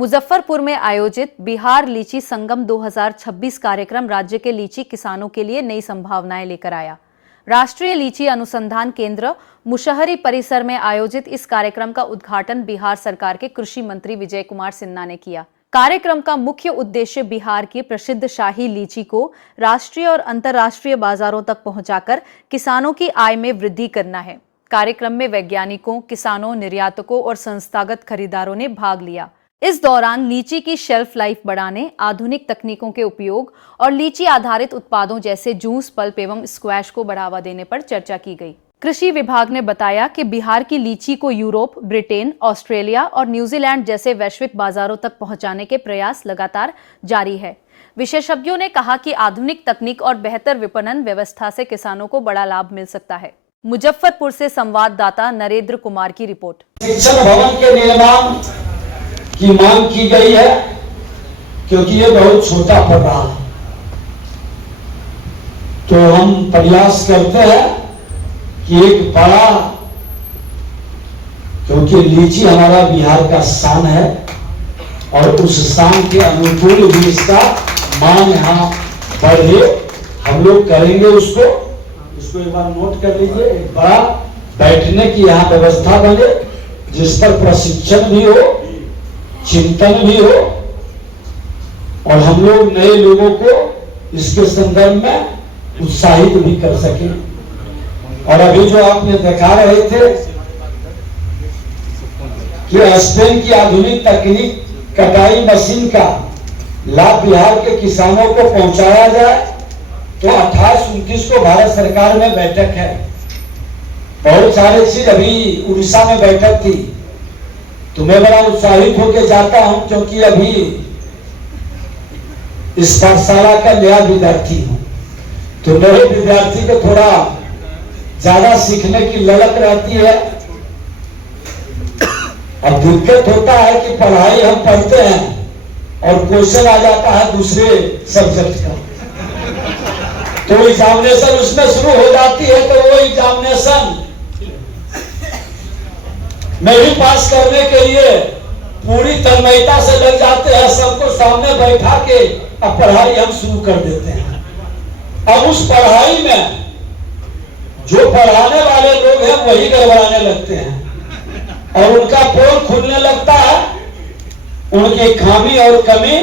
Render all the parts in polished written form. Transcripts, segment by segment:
मुजफ्फरपुर में आयोजित बिहार लीची संगम 2026 कार्यक्रम राज्य के लीची किसानों के लिए नई संभावनाएं लेकर आया। राष्ट्रीय लीची अनुसंधान केंद्र मुशहरी परिसर में आयोजित इस कार्यक्रम का उद्घाटन बिहार सरकार के कृषि मंत्री विजय कुमार सिन्हा ने किया। कार्यक्रम का मुख्य उद्देश्य बिहार की प्रसिद्ध शाही लीची को राष्ट्रीय और अंतर्राष्ट्रीय बाजारों तक पहुंचाकर किसानों की आय में वृद्धि करना है। कार्यक्रम में वैज्ञानिकों, किसानों, निर्यातकों और संस्थागत खरीदारों ने भाग लिया। इस दौरान लीची की शेल्फ लाइफ बढ़ाने, आधुनिक तकनीकों के उपयोग और लीची आधारित उत्पादों जैसे जूस, पल्प एवं स्क्वैश को बढ़ावा देने पर चर्चा की गई। कृषि विभाग ने बताया कि बिहार की लीची को यूरोप, ब्रिटेन, ऑस्ट्रेलिया और न्यूजीलैंड जैसे वैश्विक बाजारों तक पहुंचाने के प्रयास लगातार जारी है। विशेषज्ञों ने कहा कि आधुनिक तकनीक और बेहतर विपणन व्यवस्था से किसानों को बड़ा लाभ मिल सकता है। मुजफ्फरपुर से संवाददाता नरेंद्र कुमार की रिपोर्ट। शिक्षण भवन के निर्माण की मांग की गई है क्योंकि ये बहुत छोटा पड़ रहा है, तो हम प्रयास करते हैं कि एक बड़ा, क्योंकि लीची हमारा बिहार का शान है और उस शान के अनुकूल भी इसका मांग यहाँ बढ़े, हम लोग करेंगे। उसको एक बार नोट कर लीजिए। एक बड़ा बैठने की यहाँ व्यवस्था बने जिस पर प्रशिक्षण भी हो, चिंतन भी हो और हम लोग नए लोगों को इसके संदर्भ में उत्साहित भी कर सके। और अभी जो आपने दिखा रहे थे कि स्पेन की आधुनिक तकनीक कटाई मशीन का लाभ बिहार के किसानों को पहुंचाया जाए, तो 28-29 को भारत सरकार में बैठक है। बहुत सारे चीज, अभी उड़ीसा में बैठक थी, तो मैं बड़ा उत्साहित होकर जाता हूं क्योंकि अभी इस पाठशाला का नया विद्यार्थी हूं, तो नए विद्यार्थी को थोड़ा ज्यादा सीखने की ललक रहती है। अब दिक्कत होता है कि पढ़ाई हम पढ़ते हैं और क्वेश्चन आ जाता है दूसरे सब्जेक्ट का, तो एग्जामिनेशन उसमें शुरू हो जाती है, तो वो एग्जामिनेशन में भी पास करने के लिए पूरी तन्मयता से लग जाते हैं। सबको सामने बैठा के अब पढ़ाई हम शुरू कर देते हैं। अब उस पढ़ाई में जो पढ़ाने वाले लोग हैं वही गड़बड़ाने लगते हैं और उनका पोल खुलने लगता है। उनकी खामी और कमी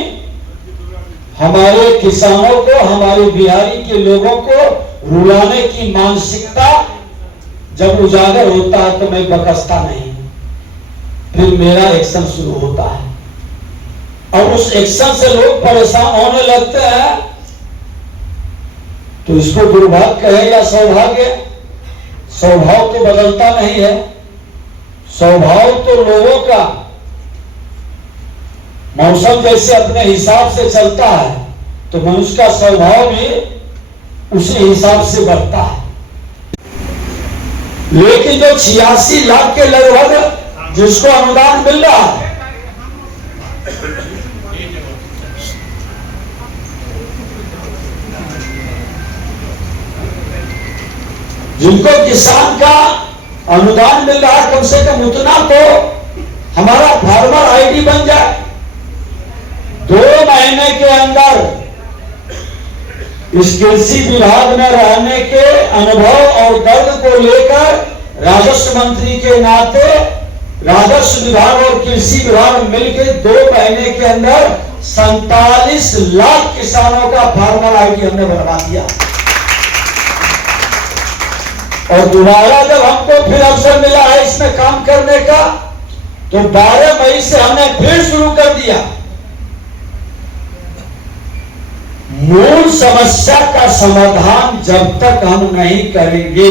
हमारे किसानों को, हमारे बिहारी के लोगों को रुलाने की मानसिकता जब उजागर होता है तो मैं बकसता नहीं, फिर मेरा एक्शन शुरू होता है और उस एक्शन से लोग परेशान होने लगते हैं। तो इसको दुर्भाग्य कहे या सौभाग्य? स्वभाव तो बदलता नहीं है, स्वभाव तो लोगों का मौसम जैसे अपने हिसाब से चलता है, तो मनुष्य का स्वभाव भी उसी हिसाब से बढ़ता है। लेकिन जो 86 लाख के लगभग जिसको अनुदान मिल रहा है, जिनको किसान का अनुदान मिल रहा है, कम से कम उतना तो हमारा फार्मर आईडी बन जाए। 2 महीने के अंदर इस कृषि विभाग में रहने के अनुभव और दर्द को लेकर राजस्व मंत्री के नाते राजस्व विभाग और कृषि विभाग मिलकर 2 महीने के अंदर 47 लाख किसानों का फार्मर आईडी हमने बनवा दिया। और दोबारा जब हमको फिर अवसर मिला है इसमें काम करने का, तो 12 मई से हमने फिर शुरू कर दिया। मूल समस्या का समाधान जब तक हम नहीं करेंगे,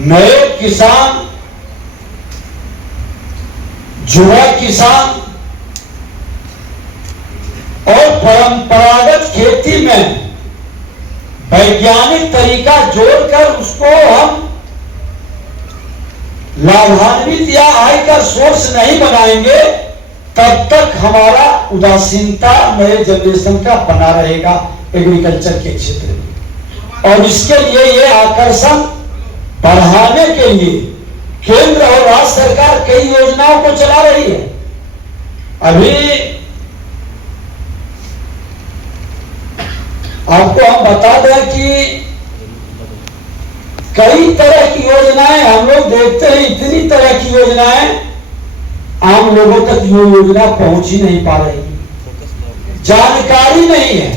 नए किसान, युवा किसान और परंपरागत खेती में वैज्ञानिक तरीका जोड़कर उसको हम लाभान्वित या आय का सोर्स नहीं बनाएंगे, तब तक हमारा उदासीनता नए जनरेशन का बना रहेगा एग्रीकल्चर के क्षेत्र में। और इसके लिए ये आकर्षण बढ़ाने के लिए केंद्र और राज्य सरकार कई योजना योजनाओं को चला रही है। अभी आपको हम बता दें कि कई तरह की योजनाएं हम लोग देखते हैं, इतनी तरह की योजनाएं आम लोगों तक ये योजना पहुंच ही नहीं पा रही, जानकारी नहीं है।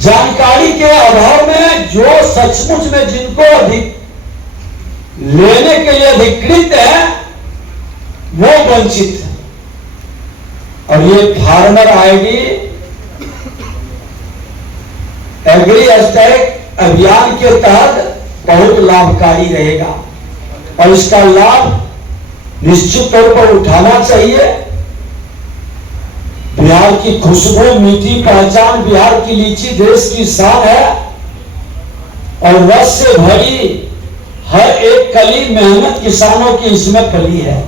जानकारी के अभाव में जो सचमुच में जिनको अधिक लेने के लिए अधिकृत है वो वंचित है। और ये फार्मर आईडी एग्री हैशटैग अभियान के तहत बहुत लाभकारी रहेगा और इसका लाभ निश्चित तौर पर उठाना चाहिए। बिहार की खुशबू, मीठी पहचान, बिहार की लीची देश की शान है और रस से भरी हर एक कली मेहनत किसानों की इसमें फली है।